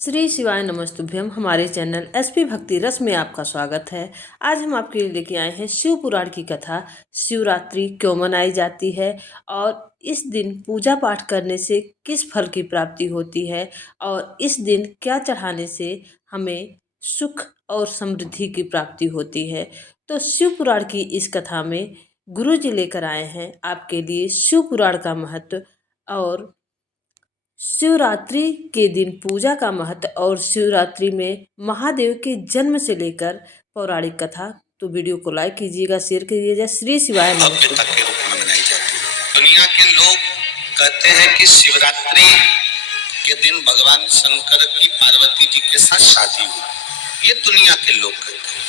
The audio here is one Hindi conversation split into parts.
श्री शिवाय नमस्तुभ्यम। हमारे चैनल एसपी भक्ति रस में आपका स्वागत है। आज हम आपके लिए लेके आए हैं शिव पुराण की कथा। शिवरात्रि क्यों मनाई जाती है और इस दिन पूजा पाठ करने से किस फल की प्राप्ति होती है और इस दिन क्या चढ़ाने से हमें सुख और समृद्धि की प्राप्ति होती है। तो शिव पुराण की इस कथा में गुरु जी लेकर आए हैं आपके लिए शिव पुराण का महत्व और शिवरात्रि के दिन पूजा का महत्व और शिवरात्रि में महादेव के जन्म से लेकर पौराणिक कथा। तो वीडियो को लाइक कीजिएगा, शेयर कीजिएगा। श्री शिवाय भव्यता के रूप में मनाई जाती है। दुनिया के लोग कहते हैं कि शिवरात्रि के दिन भगवान शंकर की पार्वती जी के साथ शादी हुई। ये दुनिया के लोग कहते हैं।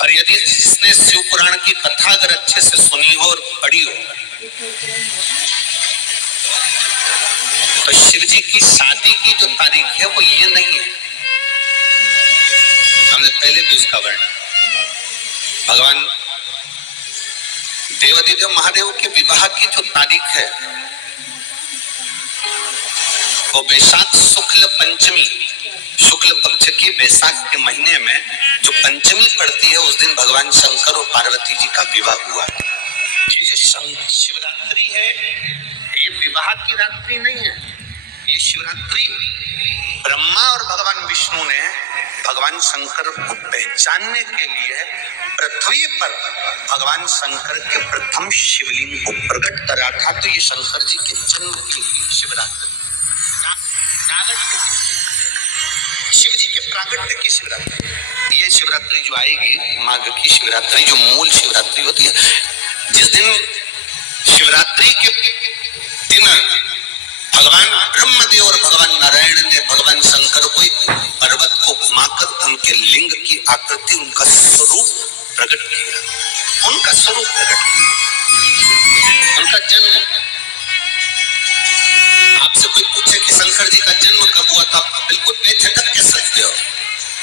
और यदि जिसने शिव पुराण की कथा अगर अच्छे से सुनी हो और पढ़ी हो तो शिव जी की शादी की जो तारीख है वो ये नहीं है। हमने पहले भी उसका वर्णन। भगवान देवादिदेव महादेव के विवाह की जो तारीख है वो बैसाख शुक्ल पंचमी, शुक्ल पक्ष की बैसाख के महीने में जो पंचमी पड़ती है उस दिन भगवान शंकर और पार्वती जी का विवाह हुआ है। ये जो शिवरात्रि है ये विवाह की रात्रि नहीं है। ये शिवरात्रि ब्रह्मा और भगवान विष्णु ने भगवान शंकर को पहचानने के लिए पृथ्वी पर भगवान शंकर के प्रथम शिवलिंग को प्रकट करा था। तो ये शंकर जी के जन्म की शिवरात्रि, शिव जी के प्रागट्य की शिवरात्रि। ये शिवरात्रि जो आएगी माघ की शिवरात्रि, जो मूल शिवरात्रि होती है, जिस दिन शिवरात्रि के दिन भगवान ब्रह्मदेव और भगवान नारायण ने भगवान शंकर को पर्वत को घुमाकर उनके लिंग की आकृति, उनका स्वरूप प्रकट किया। उनका स्वरूप प्रकट किया, उनका जन्म। आपसे कोई पूछे कि शंकर जी का जन्म कब हुआ था, बिल्कुल बेझिझक कह सकते हो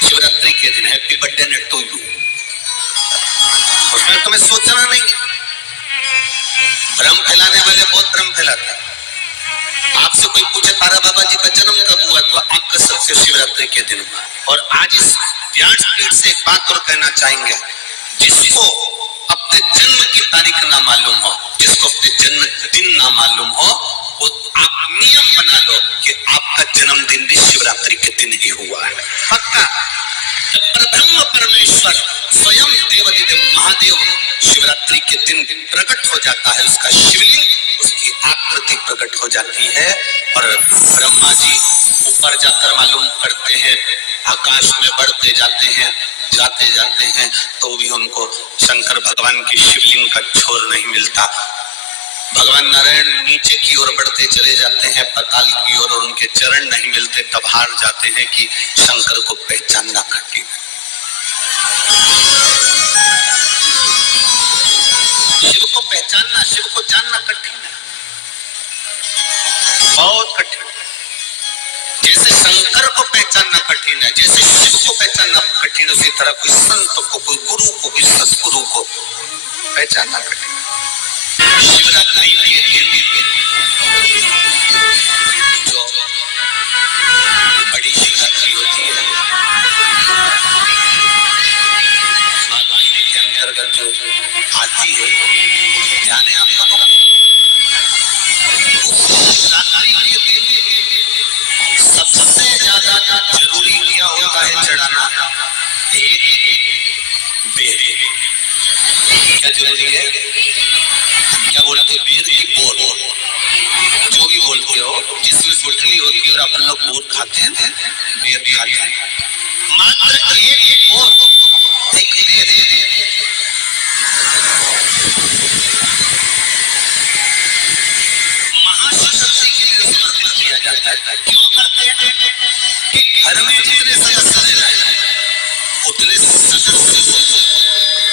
शिवरात्रि के दिन हैप्पी बर्थडे टू यू। उसमें तुम्हें सोचना नहीं। भ्रम फैलाने वाले बहुत भ्रम फैलाते हैं। आपसे कोई पूछे तारा बाबा जी का जन्म कब हुआ तो आप कह सकते हो शिवरात्रि के दिन हुआ। और आज इस व्यासपीठ से एक बात और कहना चाहेंगे, जिसको अपने जन्म की तारीख ना मालूम हो, जिसको अपने जन्म दिन ना मालूम हो, वो आप नियम बना लो कि आपका जन्मदिन भी शिवरात्रि के दिन ही हुआ है, पक्का। ब्रह्म परमेश्वर स्वयं देवादिदेव महादेव शिवरात्रि के दिन प्रकट हो जाता है, उसका शिवलिंग, उसकी आकृति प्रकट हो जाती है। और ब्रह्मा जी ऊपर जाकर मालूम करते हैं, आकाश में बढ़ते जाते हैं तो भी उनको शंकर भगवान की शिवलिंग का छोर नहीं मिलता। भगवान नारायण नीचे की ओर बढ़ते चले जाते हैं पाताल की ओर, और उनके चरण नहीं मिलते, तब हार जाते हैं कि शंकर को पहचानना कठिन है। शिव को पहचानना, शिव को जानना कठिन है, बहुत कठिन। जैसे शंकर को पहचानना कठिन है, जैसे शिव को पहचानना कठिन है, उसी तरह कोई संत को, कोई गुरु को, कोई सतगुरु को पहचानना कठिन है। शिवरात्रि के दिन जो बड़ी शिवरात्रि होती है, माघ महीने के अंतर्गत जो आती है, ध्यान है आप लोगों का। शिवरात्रि के दिन सबसे ज्यादा जरूरी क्या होता है चढ़ाना? एक बेर। क्या जरूरी है? क्या बोलते हैं? बेर की बोर, जो भी बोलते हो, जिसमें गुठली होती है और अपन लोग बोर खाते हैं, बेर खाते हैं। मात्र एक बोर, एक बेर महाशिवरात्रि के लिए समर्पित किया जाता है। क्यों करते हैं? कि घर में जितने सदस्य हैं उतने सदस्य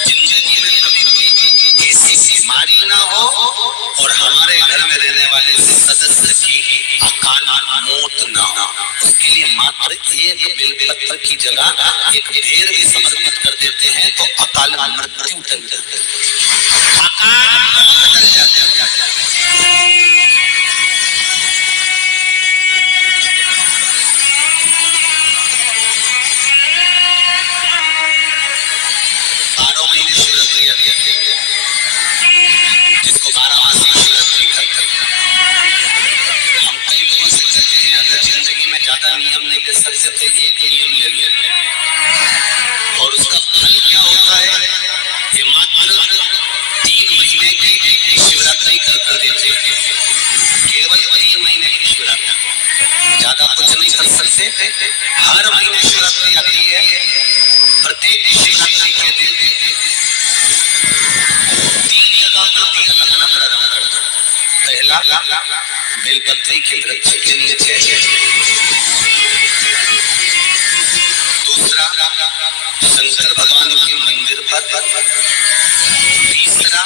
जिंदगी में कभी कोई ऐसी बीमारी ना हो और हमारे घर में रहने वाले सदस्य की अकाल मौत ना हो, उसके लिए मात्र एक बेलपत्र की जगह एक बेर भी समर्पित कर देते हैं तो अकाल मृत्यु टल जाती है, अकाल मौत टल जाती है। ज्यादा नियम नहीं ले सकते तो एक नियम ले लो, और उसका फल क्या होता है कि मात्र 3 महीने की शिवरात्रि कर देते हैं, केवल 3 महीने की शिवरात्रि, ज्यादा कुछ नहीं कर सकते। हर महीने शिवरात्रि आती है, प्रत्येक शिवरात्रि के दिन 3 जगह पर दिया लगाना प्रारंभ कर दो। पहला बेलपत्री के वृक्ष के नीचे, दूसरा शंकर भगवान के मंदिर पर, तीसरा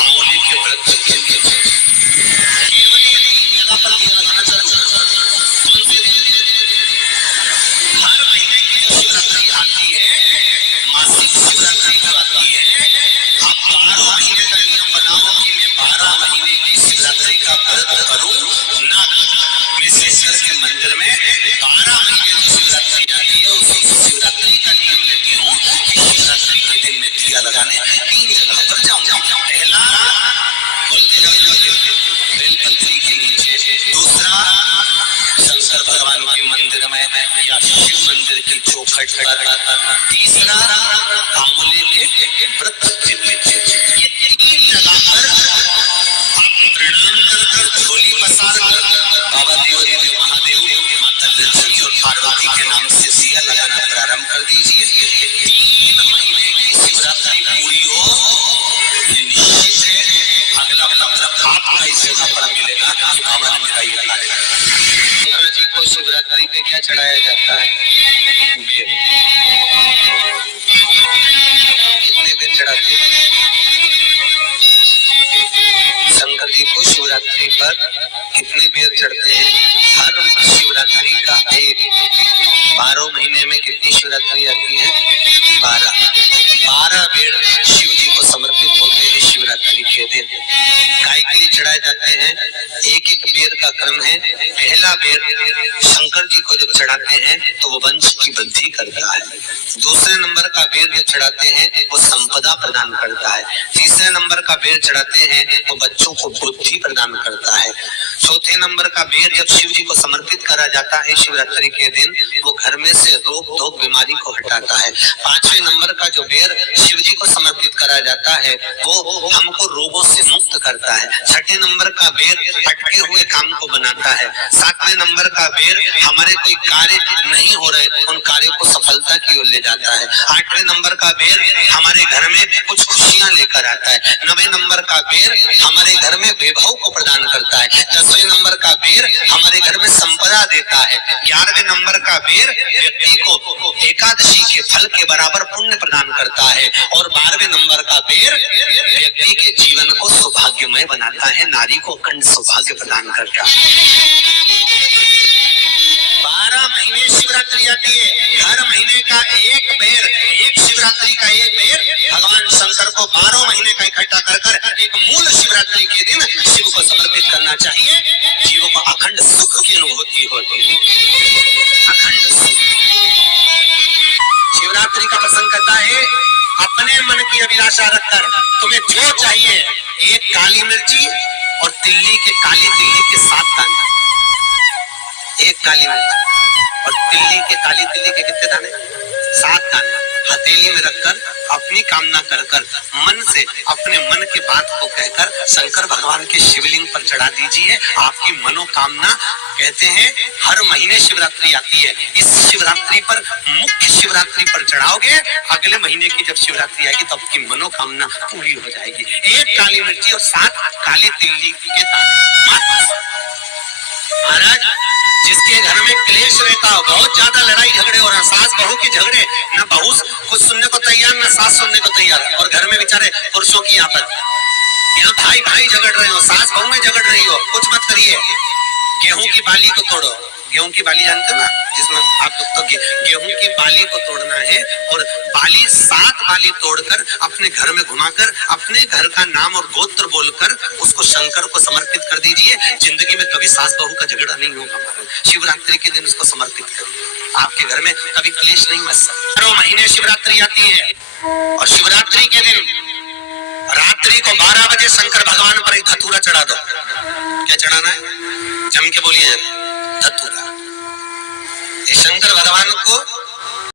आंवले के वृक्ष के नीचे। केवल ये 3 जगह पर दिया लगाना चालू करो। कौन से दिन? हर महीने की जो शिवरात्रि आती है, मासिक शिवरात्रि जो आती है, आप 12 महीने का नियम बनाओ कि मैं 12 महीने की शिवरात्रि का व्रत करूं ना। मैं शेषर के मंदिर में 12 महीने की शिवरात्रि आती है, उसी शिवरात्रि का नियम लेती हूँ कि शिवरात्रि के दिन में दिया लगाने 3 जगह पर जाऊंगा। पहला बोलते जाओ बेलपत्री के नीचे, दूसरा शंकर भगवान के मंदिर में या शिव मंदिर की चौखट पर, तीसरा आंवले के वृक्ष के नीचे। ये 3 जगह पर आप प्रणाम कर झोली पसार कर बाबा देव महादेव, माता लक्ष्मी और पार्वती के नाम से दिया लगाना प्रारंभ कर दीजिए। 3 महीने की शिवरात्रि पूरी हो, ये निश्चित है अगला आपका इस जगह पर मिलेगा कि बाबा ने मेरा ये कार्य किया। शंकर जी को शिवरात्रि पे क्या चढ़ाया जाता है? बेर। कितने बेर चढ़ाते हैं? शंकर जी को शिवरात्रि पर कितने बेर चढ़ते हैं? हर शिवरात्रि का एक। 12 महीने में कितनी शिवरात्रि आती है? 12 बेर शिव जी को समर्पित होते हैं शिवरात्रि के दिन। गाय के लिए चढ़ाए जाते हैं, एक एक बेर का क्रम है। पहला बेर शंकर जी को जब चढ़ाते हैं तो वो वंश की वृद्धि करता है। दूसरे नंबर का बेर जब चढ़ाते हैं वो संपदा प्रदान करता है। तीसरे नंबर का बेर चढ़ाते हैं वो बच्चों को बुद्धि प्रदान करता है। चौथे नंबर का बेर जब शिव जी को समर्पित करा जाता है शिवरात्रि के दिन, वो घर में से रोग धोग बीमारी को हटाता है। 5वें नंबर का जो बेर शिव जी को समर्पित करा जाता है वो हमको रोगों से मुक्त करता है। 6ठे नंबर का बेर अटके हुए काम को बनाता है। 7वें नंबर का बेर हमारे कोई कार्य नहीं हो रहे उन कार्यों को सफलता की ओर ले जाता है। 8वें नंबर का बेर हमारे घर में कुछ खुशियां लेकर आता है। 9वें नंबर का बेर हमारे घर में वैभव को प्रदान करता है। 10वें नंबर का बेर हमारे घर में संपदा देता है। 11वें नंबर का बेर व्यक्ति को एकादशी के फल के बराबर पुण्य प्रदान करता है। और 12वें नंबर का बेर व्यक्ति के जीवन को सौभाग्यमय बनाता है, नारी को अखंड सौभाग्य प्रदान करता है। 12 महीने शिवरात्रि आती है, हर महीने का एक बेर, एक शिवरात्रि का एक बेर भगवान शंकर को 12 महीने का इकट्ठा कर एक मूल शिवरात्रि के दिन शिव को समर्पित करना चाहिए। जीवों को अखंड सुख की अनुभूति होती है, अखंड सुख। शिवरात्रि का प्रसंग कहता है अपने मन की अभिलाषा रखकर तुम्हें जो चाहिए, एक काली मिर्ची और काली तिल्ली के 7 दाने, एक काली मिर्च और काली तिल्ली के कितने दाने? 7 दाने हथेली में रखकर अपनी कामना कर मन से अपने मन की बात को कहकर शंकर भगवान के शिवलिंग पर चढ़ा दीजिए। आपकी मनोकामना, कहते हैं हर महीने शिवरात्रि आती है, इस शिवरात्रि पर, मुख्य शिवरात्रि पर चढ़ाओगे, अगले महीने की जब शिवरात्रि आएगी तो आपकी मनोकामना पूरी हो जाएगी। एक काली मिर्ची और 7 काली तिल्ली के दाने। महाराज, जिसके घर में क्लेश रहता हो, बहुत ज्यादा लड़ाई झगड़े हो रहा, सास बहू की झगड़े, ना बहू कुछ सुनने को तैयार ना सास सुनने को तैयार, और घर में बेचारे पुरुषों की आपत, यहाँ भाई भाई झगड़ रहे हो, सास बहू में झगड़ रही हो, कुछ मत करिए। गेहूं की बाली को तोड़ो। गेहूं की बाली जानते ना, जिसमें आप लोग तो गेहूं की बाली को तोड़ना है, और बाली 7 बाली तोड़कर अपने घर में घुमाकर अपने घर का नाम और गोत्र बोलकर उसको शंकर को समर्पित कर दीजिए। जिंदगी में कभी सास बहू का झगड़ा नहीं होगा। महाराज, शिवरात्रि के दिन उसको समर्पित करिए, आपके घर में कभी क्लेश नहीं मच सकता। 12 महीने शिवरात्रि आती है, और शिवरात्रि के दिन रात्रि को 12 बजे शंकर भगवान पर एक धतूरा चढ़ा दो। क्या चढ़ाना है? जम के बोलिए, धतूरा। शंकर भगवान को